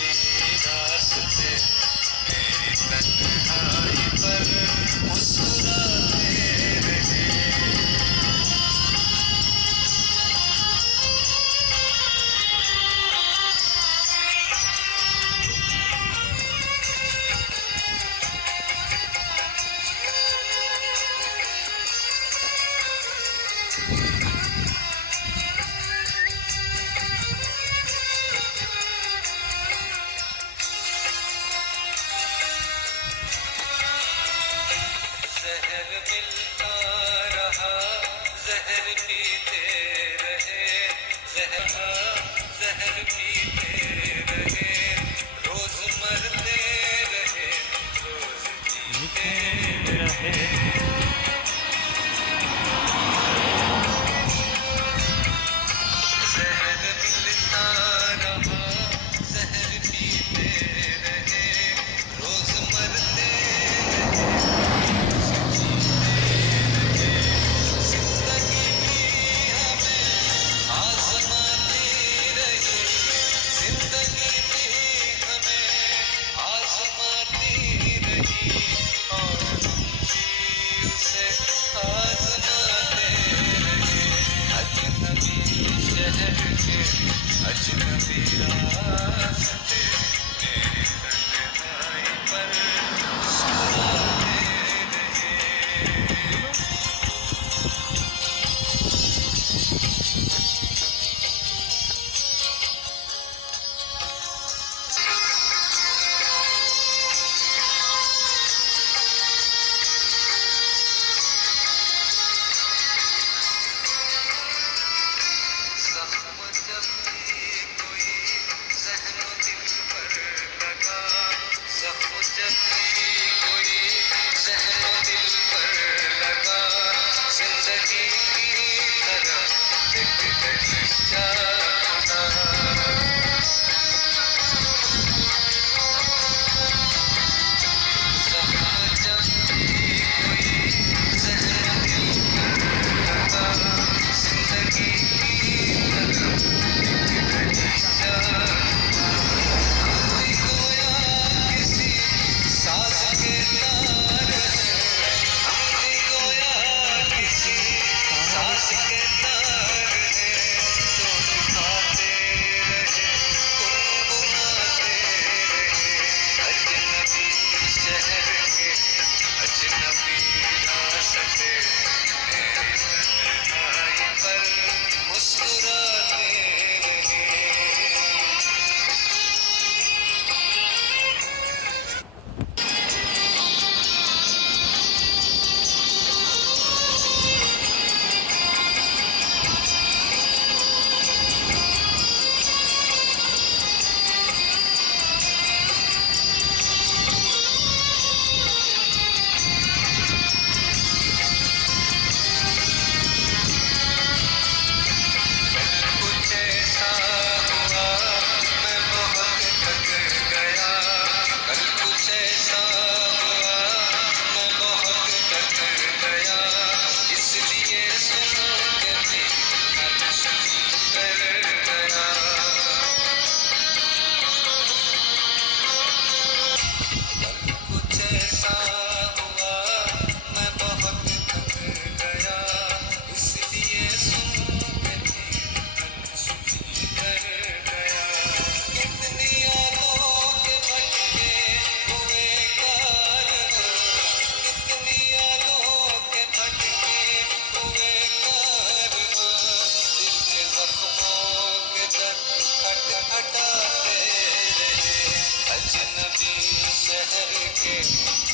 रास्ते मेरी तन्हाई पर मुस्कुराते रहे। जहर मिलता रहा, जहर पीते रहे, जहर पीते रहे, रोज मरते रहे, रोज जीते रहे। जहर मिलता रहा, जहर पीते रहे, रोज मरते रहे, जिंदगी भी हमें आजमाती रही, जिंदगी भी हमें आजमाती रही, और हम भी उसे आजमाते रहे। अजनबी शहर के अजनबी रास्ते मेरी तन्हाई पर मुस्कुराते रहे। जख्म जब भी कोई ज़हनो दिल पर लगा, जख्म जब भी कोई ज़हनो दिल पर लगा, जिंदगी की तरह एक दरीचा खुला। जख्म जब भी कोई ज़हनो दिल पर लगा, जिंदगी की तरह एक दरीचा खुला। कोई गोया किसी साज के तार है, हम भी गोया किसी साज के तार है, जो निभाते रहे, गुनगुनाते रहे। अजनबी शहर के अजनबी रास्ते मेरी तन्हाई पर मुस्कुराते रहे। कल कुछ ऐसा हुआ, मैं बहुत थक गया, कल कुछ ऐसा हुआ, मैं बहुत थक गया, इसलिए सुन के भी अनसुनी कर गया। कल कुछ ऐसा हुआ, मैं बहुत थक गया, इसलिए सुन के भी अनसुनी कर गया। कितनी यादों के भटके हुए कारवां, कितनी यादों के भटके हुए कारवां, दिल के जख्मों के दर खटखटाते रहे। अजनबी शहर के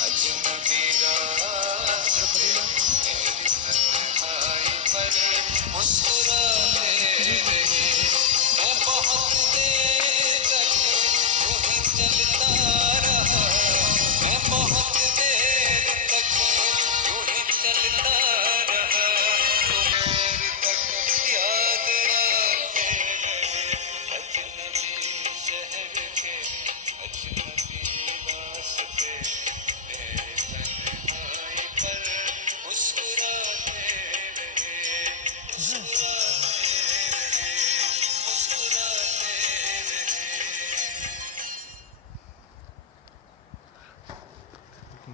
अजनबी रास्ते मेरी तन्हाई पर मुस्कुराते रहे। मैं बहुत देर तक यूं ही चलता रहा, मैं बहुत देर तक यूं ही चलता रहा, देर तक याद आते रहे। अजनबी शहर के अजनबी रास्ते मेरी